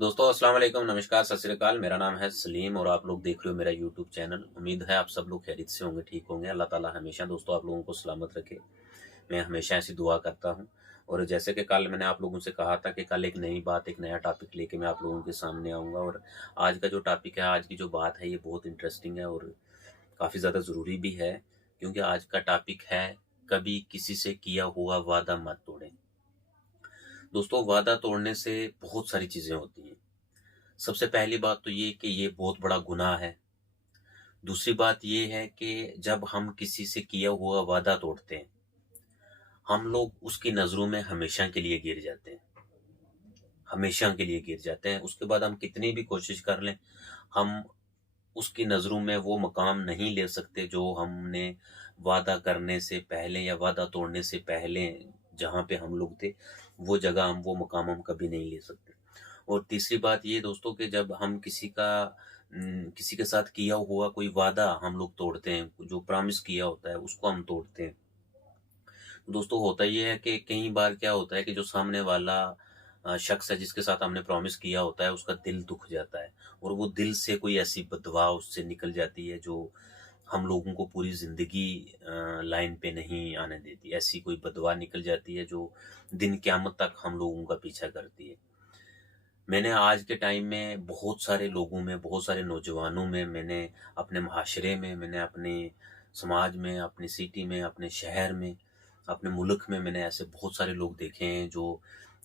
दोस्तों अस्सलाम वालेकुम, नमस्कार, सत श्री अकाल। मेरा नाम है सलीम और आप लोग देख रहे हो मेरा यूट्यूब चैनल। उम्मीद है आप सब लोग खैरियत से होंगे, ठीक होंगे। अल्लाह ताला हमेशा दोस्तों आप लोगों को सलामत रखे। मैं हमेशा ऐसी दुआ करता हूँ। और जैसे कि कल मैंने आप लोगों से कहा था कि कल एक नई बात, एक नया टॉपिक लेके मैं आप लोगों के सामने आऊँगा। और आज का जो टॉपिक है, आज की जो बात है, ये बहुत इंटरेस्टिंग है और काफ़ी ज़्यादा ज़रूरी भी है, क्योंकि आज का टॉपिक है, कभी किसी से किया हुआ वादा मत तोड़ें। दोस्तों, वादा तोड़ने से बहुत सारी चीज़ें होती हैं। सबसे पहली बात तो ये कि ये बहुत बड़ा गुनाह है। दूसरी बात ये है कि जब हम किसी से किया हुआ वादा तोड़ते हैं, हम लोग उसकी नज़रों में हमेशा के लिए गिर जाते हैं। हमेशा के लिए गिर जाते हैं। उसके बाद हम कितनी भी कोशिश कर लें, हम उसकी नज़रों में वो मकाम नहीं ले सकते जो हमने वादा करने से पहले या वादा तोड़ने से पहले जहाँ पे हम लोग थे, वो जगह हम वो मकाम हम कभी नहीं ले सकते। और तीसरी बात ये दोस्तों कि जब हम किसी के साथ किया हुआ कोई वादा हम लोग तोड़ते हैं, जो प्रॉमिस किया होता है उसको हम तोड़ते हैं। तो दोस्तों होता ये है कि कई बार क्या होता है कि जो सामने वाला शख्स है जिसके साथ हमने प्रॉमिस किया होता है, उसका दिल दुख जाता है और वो दिल से कोई ऐसी बददुआ उससे निकल जाती है जो हम लोगों को पूरी ज़िंदगी लाइन पे नहीं आने देती। ऐसी कोई बददुआ निकल जाती है जो दिन क़यामत तक हम लोगों का पीछा करती है। मैंने आज के टाइम में बहुत सारे लोगों में, बहुत सारे नौजवानों में, मैंने अपने मुआशरे में, मैंने अपने समाज में, अपनी सिटी में, अपने शहर में, अपने मुल्क में मैंने ऐसे बहुत सारे लोग देखे हैं जो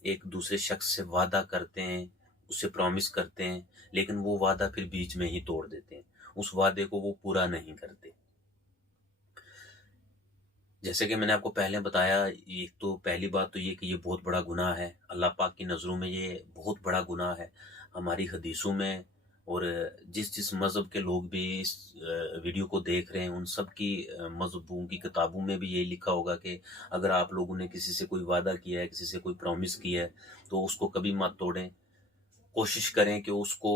एक दूसरे शख्स से वादा करते हैं, उससे प्रॉमिस करते हैं, लेकिन वो वादा फिर बीच में ही तोड़ देते हैं। उस वादे को वो पूरा नहीं करते। जैसे कि मैंने आपको पहले बताया, ये तो पहली बात तो ये कि ये बहुत बड़ा गुनाह है। अल्लाह पाक की नज़रों में ये बहुत बड़ा गुनाह है। हमारी हदीसों में और जिस-जिस मज़हब के लोग भी इस वीडियो को देख रहे हैं, उन सब की मज़हबों की किताबों में भी यही लिखा होगा कि अगर आप लोगों ने किसी से कोई वादा किया है, किसी से कोई प्रॉमिस किया है, तो उसको कभी मत तोड़ें। कोशिश करें कि उसको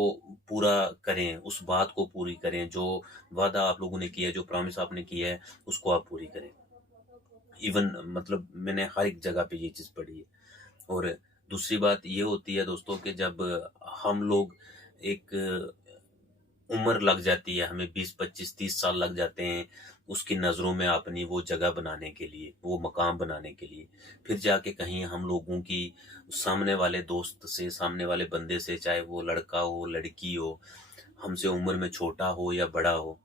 पूरा करें, उस बात को पूरी करें, जो वादा आप लोगों ने किया है, जो प्रॉमिस आपने किया है, उसको आप पूरी करें। इवन मतलब मैंने हर एक जगह पे ये चीज़ पढ़ी है। और दूसरी बात ये होती है दोस्तों कि जब हम लोग एक उम्र लग जाती है, हमें 20, 25, 30 साल लग जाते हैं, उसकी नज़रों में अपनी वो जगह बनाने के लिए, वो मकाम बनाने के लिए। फिर जाके कहीं हम लोगों की सामने वाले दोस्त से, सामने वाले बंदे से, चाहे वो लड़का हो, लड़की हो, हमसे उम्र में छोटा हो या बड़ा हो,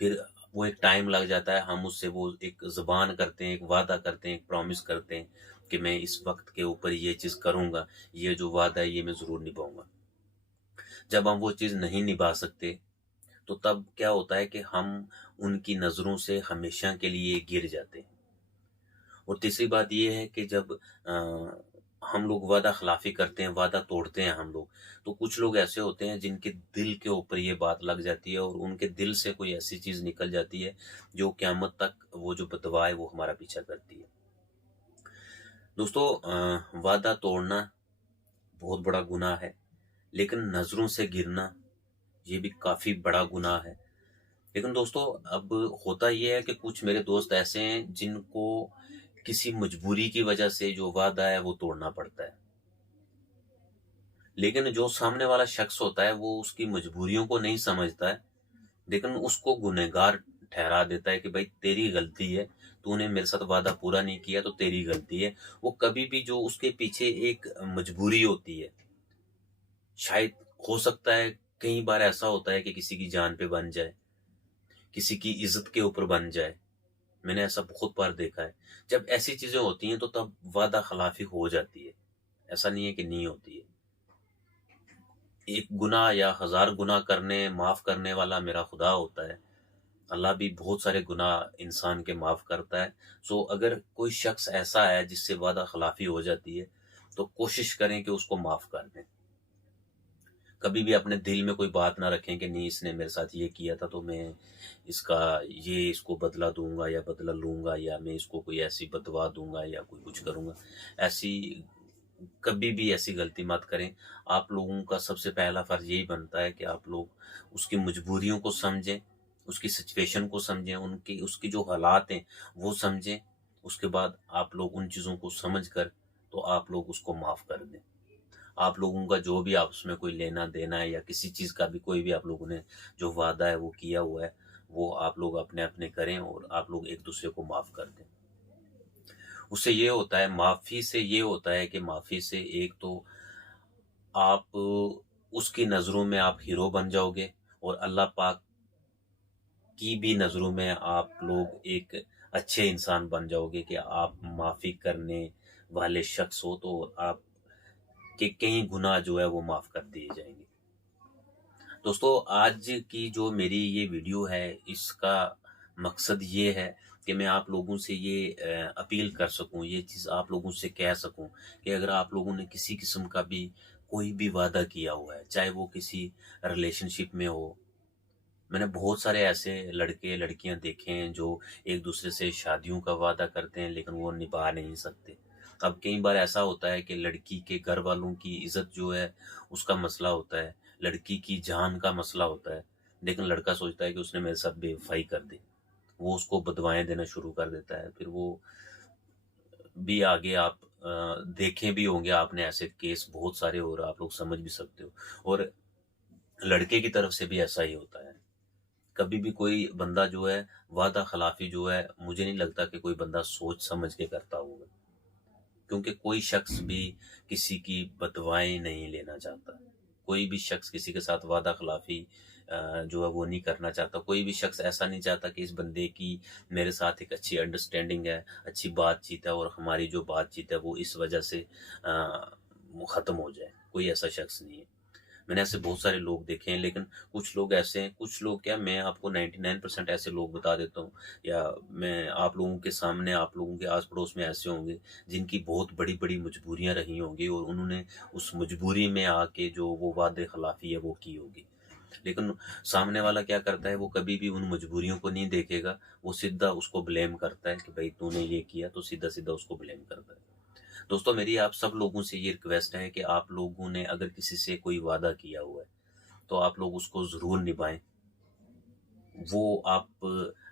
फिर वो एक टाइम लग जाता है, हम उससे वो एक ज़ुबान करते हैं, एक वादा करते हैं, एक प्रॉमिस करते हैं कि मैं इस वक़्त के ऊपर ये चीज़ करूँगा, ये जो वादा है ये मैं ज़रूर निभाऊँगा। जब हम वो चीज़ नहीं निभा सकते, तो तब क्या होता है कि हम उनकी नज़रों से हमेशा के लिए गिर जाते हैं। और तीसरी बात ये है कि जब हम लोग वादा खिलाफ़ी करते हैं, वादा तोड़ते हैं हम लोग, तो कुछ लोग ऐसे होते हैं जिनके दिल के ऊपर ये बात लग जाती है और उनके दिल से कोई ऐसी चीज़ निकल जाती है, जो क़यामत तक वो जो बददुआ है वो हमारा पीछा करती है। दोस्तों, वादा तोड़ना बहुत बड़ा गुनाह है, लेकिन नज़रों से गिरना, ये भी काफ़ी बड़ा गुनाह है। लेकिन दोस्तों, अब होता ये है कि कुछ मेरे दोस्त ऐसे हैं जिनको किसी मजबूरी की वजह से जो वादा है वो तोड़ना पड़ता है। लेकिन जो सामने वाला शख्स होता है वो उसकी मजबूरियों को नहीं समझता है, लेकिन उसको गुनहगार ठहरा देता है कि भाई तेरी गलती है, तूने मेरे साथ वादा पूरा नहीं किया तो तेरी गलती है। वो कभी भी जो उसके पीछे एक मजबूरी होती है, शायद हो सकता है कई बार ऐसा होता है कि किसी की जान पे बन जाए, किसी की इज़्ज़त के ऊपर बन जाए। मैंने ऐसा बहुत बार देखा है। जब ऐसी चीज़ें होती हैं तो तब वादा खिलाफ़ी हो जाती है। ऐसा नहीं है कि नहीं होती है। एक गुनाह या हज़ार गुनाह करने माफ़ करने वाला मेरा खुदा होता है। अल्लाह भी बहुत सारे गुनाह इंसान के माफ़ करता है। सो अगर कोई शख़्स ऐसा है जिससे वादा खिलाफ़ी हो जाती है, तो कोशिश करें कि उसको माफ़ कर दें। कभी भी अपने दिल में कोई बात ना रखें कि नहीं, इसने मेरे साथ ये किया था तो मैं इसका ये इसको बदला दूँगा या बदला लूँगा या मैं इसको कोई ऐसी बदवा दूँगा या कोई कुछ करूँगा। ऐसी कभी भी ऐसी गलती मत करें। आप लोगों का सबसे पहला फ़र्ज़ यही बनता है कि आप लोग उसकी मजबूरियों को समझें, उसकी सिचुएशन को समझें, उनकी उसकी जो हालात हैं वो समझें। उसके बाद आप लोग उन चीज़ों को समझ कर तो आप लोग उसको माफ़ कर दें। आप लोगों का जो भी आपस में कोई लेना-देना है या किसी चीज़ का भी कोई भी आप लोगों ने जो वादा है वो किया हुआ है, वो आप लोग अपने-अपने करें और आप लोग एक-दूसरे को माफ़ कर दें। उससे ये होता है माफ़ी से ये होता है कि माफ़ी से एक तो आप उसकी नज़रों में आप हीरो बन जाओगे और अल्लाह पाक की भी नज़रों में आप लोग एक अच्छे इंसान बन जाओगे कि आप माफ़ी करने वाले शख्स हो तो आप के कई गुनाह जो है वो माफ़ कर दिए जाएँगे। दोस्तों आज की जो मेरी ये वीडियो है इसका मकसद ये है कि मैं आप लोगों से ये अपील कर सकूँ, ये चीज़ आप लोगों से कह सकूँ कि अगर आप लोगों ने किसी किस्म का भी कोई भी वादा किया हुआ है, चाहे वो किसी रिलेशनशिप में हो। मैंने बहुत सारे ऐसे लड़के-लड़कियाँ देखे हैं जो एक-दूसरे से शादियों का वादा करते हैं लेकिन वो निभा नहीं सकते। अब कई बार ऐसा होता है कि लड़की के घर वालों की इज़्ज़त जो है उसका मसला होता है, लड़की की जान का मसला होता है, लेकिन लड़का सोचता है कि उसने मेरे साथ बेवफ़ाई कर दी। वो उसको बदवाएँ देना शुरू कर देता है, फिर वो भी आगे आप देखे भी होंगे आपने ऐसे केस बहुत सारे और आप लोग समझ भी सकते हो और लड़के की तरफ से भी ऐसा ही होता है। कभी भी कोई बंदा जो है वादा खिलाफी जो है मुझे नहीं लगता कि कोई बंदा सोच समझ के करता होगा क्योंकि कोई शख्स भी किसी की बदवाएं नहीं लेना चाहता। कोई भी शख्स किसी के साथ वादा खिलाफी जो है वो नहीं करना चाहता। कोई भी शख्स ऐसा नहीं चाहता कि इस बंदे की मेरे साथ एक अच्छी अंडरस्टैंडिंग है, अच्छी बातचीत है और हमारी जो बातचीत है वो इस वजह से ख़त्म हो जाए। कोई ऐसा शख्स नहीं है। मैंने ऐसे बहुत सारे लोग देखे हैं, लेकिन कुछ लोग ऐसे हैं, कुछ लोग क्या मैं आपको 99% ऐसे लोग बता देता हूँ या मैं आप लोगों के सामने आप लोगों के आस-पड़ोस में ऐसे होंगे, जिनकी बहुत बड़ी-बड़ी मजबूरियाँ रही होंगी और उन्होंने उस मजबूरी में आके जो वो वादे-खिलाफ़ी है वो की होगी। लेकिन सामने वाला क्या करता है, वो कभी भी उन मजबूरियों को नहीं देखेगा, वो सीधा उसको ब्लेम करता है कि भई तूने ये किया, तो सीधा-सीधा उसको ब्लेम करता है। दोस्तों मेरी आप सब लोगों से ये रिक्वेस्ट है कि आप लोगों ने अगर किसी से कोई वादा किया हुआ है, तो आप लोग उसको ज़रूर निभाएँ। वो आप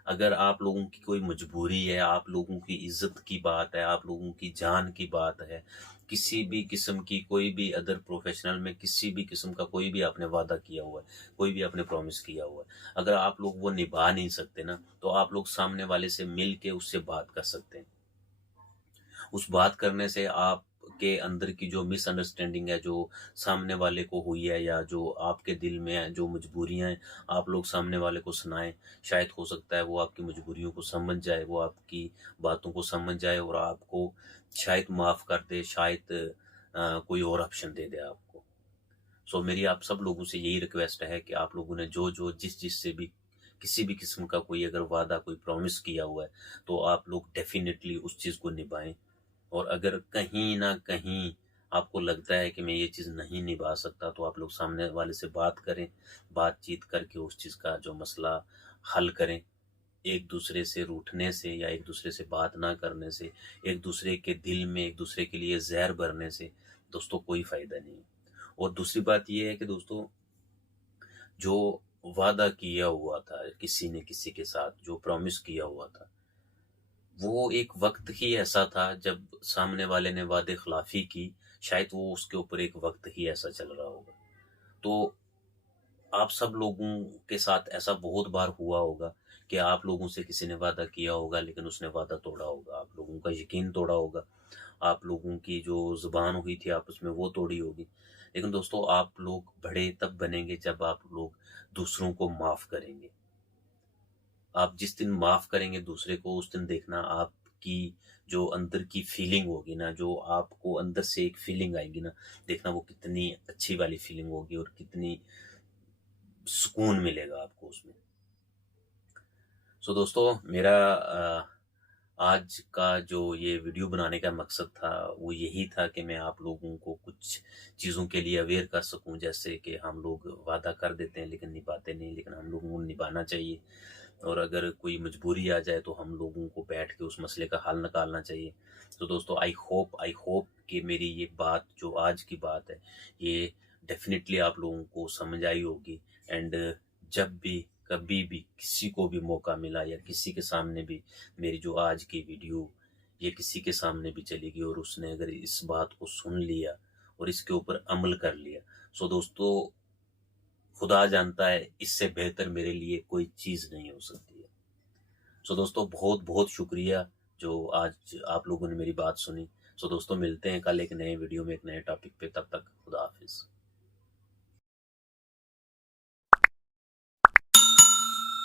अगर आप लोगों की कोई मजबूरी है, आप लोगों की इज़्ज़त की बात है, आप लोगों की जान की बात है, किसी भी किस्म की कोई भी अदर प्रोफ़ेशनल में किसी भी किस्म का कोई भी आपने वादा किया हुआ है, कोई भी आपने प्रॉमिस किया हुआ है, अगर आप लोग वो निभा नहीं सकते ना, तो आप लोग सामने वाले से मिल के उससे बात कर सकते हैं। उस बात करने से आपके अंदर की जो मिसअंडरस्टैंडिंग है, जो सामने वाले को हुई है या जो आपके दिल में है, जो मजबूरियाँ हैं, आप लोग सामने वाले को सुनाएँ। शायद हो सकता है वो आपकी मजबूरियों को समझ जाए, वो आपकी बातों को समझ जाए और आपको शायद माफ़ कर दे, शायद कोई और ऑप्शन दे दे आपको। सो मेरी आप सब लोगों से यही रिक्वेस्ट है कि आप लोगों ने जो-जो, जिस-जिस से भी किसी भी किस्म का कोई अगर वादा, कोई प्रॉमिस किया हुआ है, तो आप लोग डेफ़िनिटली उस चीज़ को निभाएँ। और अगर कहीं न कहीं आपको लगता है कि मैं ये चीज़ नहीं निभा सकता, तो आप लोग सामने वाले से बात करें, बातचीत करके उस चीज़ का जो मसला हल करें। एक-दूसरे से रूठने से या एक-दूसरे से बात ना करने से, एक-दूसरे के दिल में एक-दूसरे के लिए ज़हर भरने से दोस्तों कोई फ़ायदा नहीं है। और दूसरी बात ये है कि दोस्तों जो वादा किया हुआ था किसी ने किसी के साथ, जो प्रॉमिस किया हुआ था, वो एक वक़्त ही ऐसा था जब सामने वाले ने वादे-खिलाफ़ी की, शायद वो उसके ऊपर एक वक़्त ही ऐसा चल रहा होगा। तो आप सब लोगों के साथ ऐसा बहुत बार हुआ होगा कि आप लोगों से किसी ने वादा किया होगा लेकिन उसने वादा तोड़ा होगा, आप लोगों का यकीन तोड़ा होगा, आप लोगों की जो ज़ुबान हुई थी आपस में वो तोड़ी होगी। लेकिन दोस्तों आप लोग बड़े तब बनेंगे जब आप लोग दूसरों को माफ़ करेंगे। आप जिस दिन माफ़ करेंगे दूसरे को, उस दिन देखना आपकी जो अंदर की फीलिंग होगी ना, जो आपको अंदर से एक फीलिंग आएगी ना, देखना वो कितनी अच्छी वाली फीलिंग होगी और कितनी सुकून मिलेगा आपको उसमें। सो दोस्तों मेरा आज का जो ये वीडियो बनाने का मकसद था, वो यही था कि मैं आप लोगों को कुछ चीज़ों के लिए अवेयर कर सकूँ, जैसे कि हम लोग वादा कर देते हैं लेकिन निभाते नहीं, लेकिन हम लोगों को निभाना चाहिए। और अगर कोई मजबूरी आ जाए तो हम लोगों को बैठ के उस मसले का हल निकालना चाहिए। तो दोस्तों आई होप कि मेरी ये बात जो आज की बात है, ये डेफ़िनिटली आप लोगों को समझ आई होगी एंड जब भी, कभी भी, किसी को भी मौका मिला या किसी के सामने भी मेरी जो आज की वीडियो ये किसी के सामने भी चलेगी और उसने अगर इस बात को सुन लिया और इसके ऊपर अमल कर लिया। सो दोस्तों, खुदा जानता है इससे बेहतर मेरे लिए कोई चीज़ नहीं हो सकती है। सो दोस्तों, बहुत-बहुत शुक्रिया जो आज आप लोगों ने मेरी बात सुनी। सो दोस्तों, मिलते हैं कल एक नए वीडियो में एक नए टॉपिक पे, तब तक खुदा हाफ़िज़।